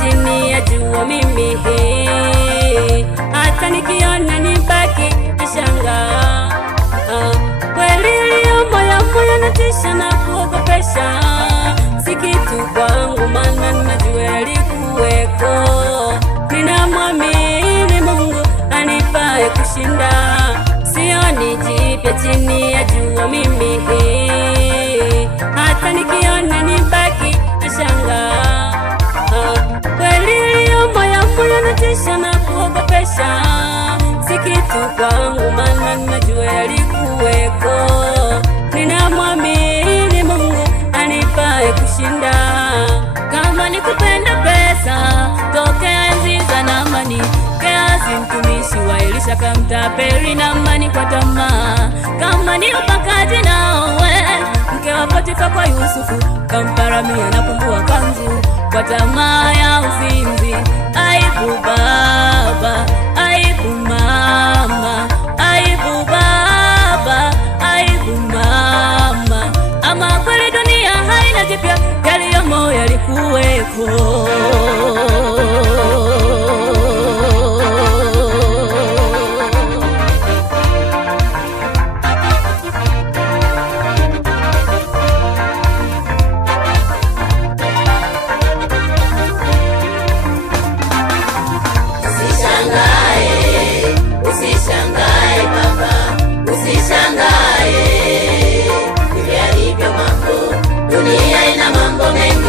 Chini ya jua mimi hata nikiona nibaki nashangaa. Kweli moyo natisha na kuogopesha, si kitu kwangu maana najua yalikuweko. Ninamwamini Mungu anipaye kushinda, sioni jipya chini ya jua mimi hata nikiona nibaki nashangaa. Moyo natisha na kuogopesha, si kitu kwangu maana najua yalikuweko. Ninamwamini Mungu anipaye kushinda. Kama nikupenda pesa tokea enzi za Naamani, Gehazi mtumishi wa Elisha kamtapeli Naamani kwa tamaa. Kama ni upakaji nawe mke wa Potifa kwa Yusufu, kamparamia na kumbua kanzu kwa tamaa ya uzinzi. Aibu baba, aibu mama, aibu baba, aibu mama. Ama kweli dunia haina jipya, yaliyomo yalikuweko.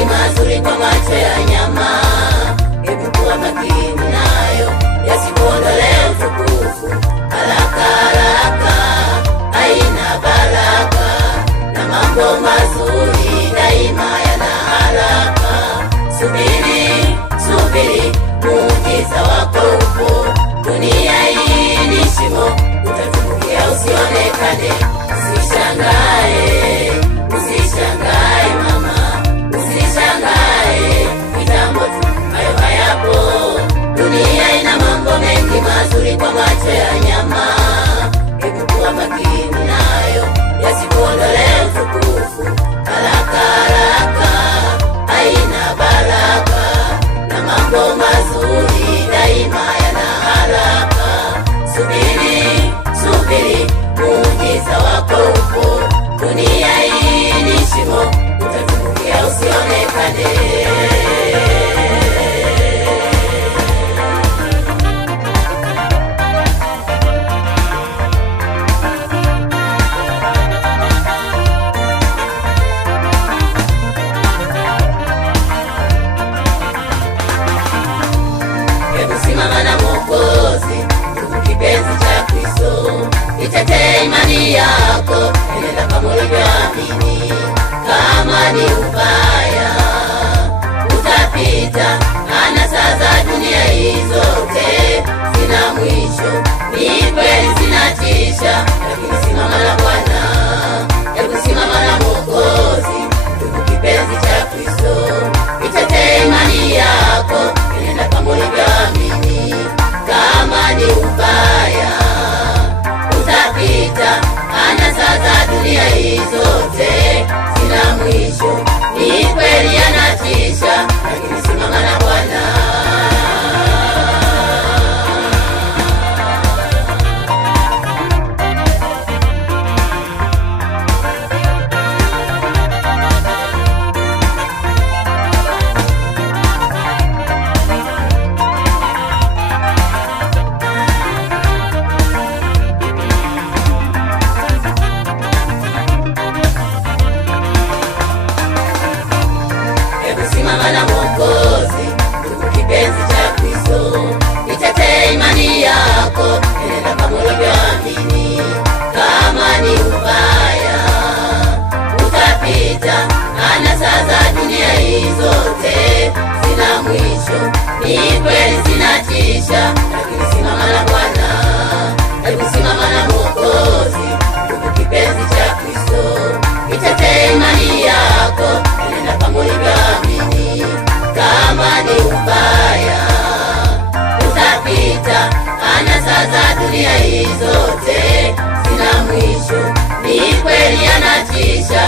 Mazuri kwa macho ya nyama, hebu kuwa makini nayo yasikuondolee utukufu. Haraka haraka haina baraka, na mambo mazuri daima yana haraka. Subiri, subiri, muujiza wako upo. Dunia hii ni shimo, utatumbukia usionekane. Usishangae, usishangae mama, usishangae, kitambo tu hayo hayapo. Dunia ina mambo mengi mazuri kwa macho ya nyama, hebu kuwa makini nayo yasikuondolee utukufu. Haraka haraka haina baraka, na mambo mazuri daima yana haraka. Subiri, subiri, muujiza wako upo. Dunia hii ni shimo, utatumbukia usionekane. Hebu simama na Mwokozi, ndugu kipenzi cha Kristo. Itetee imani yako, enenda kama ulivyoamini. Kama ni ubaya utapita, anasa za dunia hii zote zina mwisho. Ni kweli zinatisha, lakini simama na Bwana. Hebu simama na Mwokozi, ndugu kipenzi cha Kristo. Itetee imani yako, enenda kama ulivyoamini. Kama ni ubaya utapita, anasa za dunia hii zote zina mwisho. Ni kweli yanatisha, lakini simama na Bwana. Simama na Mwokozi, ndugu kipenzi cha Kristo. Itetee imani yako, enenda kama ulivyoamini. Kama ni ubaya utapita, anasa za dunia hii zote zina mwisho. Ni kweli zinatisha, lakini simama na Bwana. Hebu simama na Mwokozi, ndugu kipenzi cha Kristo. Itetee imani yako, enenda kama ulivyoamini. zinatisha,